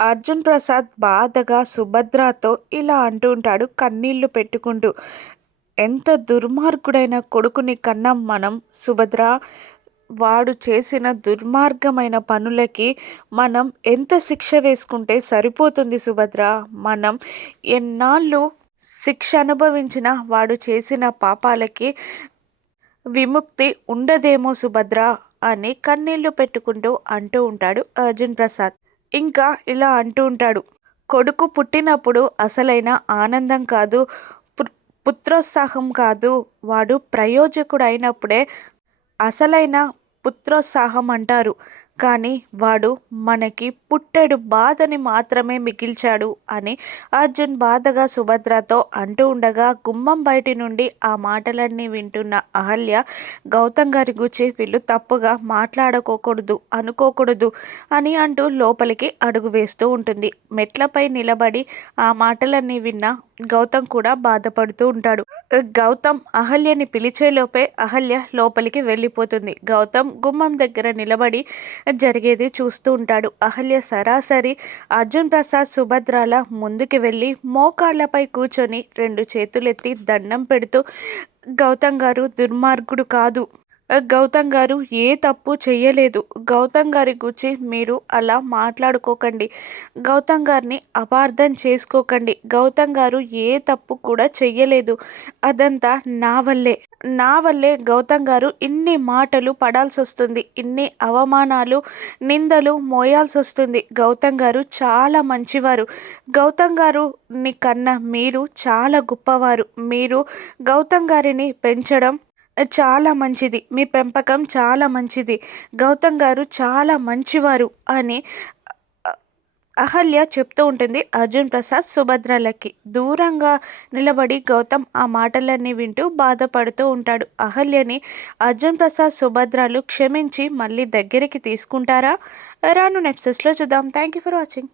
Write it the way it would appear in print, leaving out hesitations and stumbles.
అర్జున్ ప్రసాద్ బాధగా సుభద్రతో ఇలా అంటూ ఉంటాడు కన్నీళ్లు పెట్టుకుంటూ. ఎంత దుర్మార్గుడైన కొడుకుని కన్నాం మనం సుభద్ర. వాడు చేసిన దుర్మార్గమైన పనులకి మనం ఎంత శిక్ష వేసుకుంటే సరిపోతుంది సుభద్ర. మనం ఎన్నాళ్ళు శిక్ష అనుభవించిన వాడు చేసిన పాపాలకి విముక్తి ఉండదేమో సుభద్ర అని కన్నీళ్లు పెట్టుకుంటూ అంటూ ఉంటాడు అర్జున్ ప్రసాద్. ఇంకా ఇలా అంటూ ఉంటాడు, కొడుకు పుట్టినప్పుడు అసలైన ఆనందం కాదు, పుత్రోత్సాహం కాదు, వాడు ప్రయోజకుడు అయినప్పుడే అసలైన పుత్రోత్సాహం అంటారు. కానీ వాడు మనకి పుట్టెడు బాధని మాత్రమే మిగిల్చాడు అని అర్జున్ బాధగా సుభద్రతో అంటూ ఉండగా గుమ్మం బయటి నుండి ఆ మాటలన్నీ వింటున్న అహల్య గౌతమ్ గారి గురించి వీళ్ళు తప్పుగా మాట్లాడుకోకూడదు అనుకోకూడదు అని అంటూ లోపలికి అడుగు వేస్తూ ఉంటుంది. మెట్లపై నిలబడి ఆ మాటలన్నీ విన్న గౌతమ్ కూడా బాధపడుతూ ఉంటాడు. గౌతమ్ అహల్యని పిలిచేలోపే అహల్య లోపలికి వెళ్ళిపోతుంది. గౌతమ్ గుమ్మం దగ్గర నిలబడి జరిగేది చూస్తూ ఉంటాడు. అహల్య సరాసరి అర్జున్ ప్రసాద్ సుభద్రాల ముందుకి వెళ్ళి మోకాళ్ళపై కూర్చొని 2 చేతులెత్తి దండం పెడుతూ, గౌతమ్ గారు దుర్మార్గుడు కాదు, గౌతమ్ గారు ఏ తప్పు చెయ్యలేదు, గౌతమ్ గారి గురించి మీరు అలా మాట్లాడుకోకండి, గౌతమ్ గారిని అపార్థం చేసుకోకండి, గౌతమ్ గారు ఏ తప్పు కూడా చెయ్యలేదు, అదంతా నా వల్లే గౌతమ్ గారు ఇన్ని మాటలు పడాల్సి వస్తుంది, ఇన్ని అవమానాలు నిందలు మోయాల్సి వస్తుంది. గౌతమ్ గారు చాలా మంచివారు, గౌతమ్ గారుని కన్నా మీరు చాలా గొప్పవారు, మీరు గౌతమ్ గారిని పెంచడం చాలా మంచిది, మీ పెంపకం చాలా మంచిది, గౌతమ్ గారు చాలా మంచివారు అని అహల్య చెప్తూ ఉంటుంది అర్జున్ ప్రసాద్ సుభద్రలకి. దూరంగా నిలబడి గౌతమ్ ఆ మాటలన్నీ వింటూ బాధపడుతూ ఉంటాడు. అహల్యని అర్జున్ ప్రసాద్ సుభద్రలు క్షమించి మళ్ళీ దగ్గరికి తీసుకుంటారా? రాను ఎపిసోడ్స్లో చూద్దాం. Thank you for watching.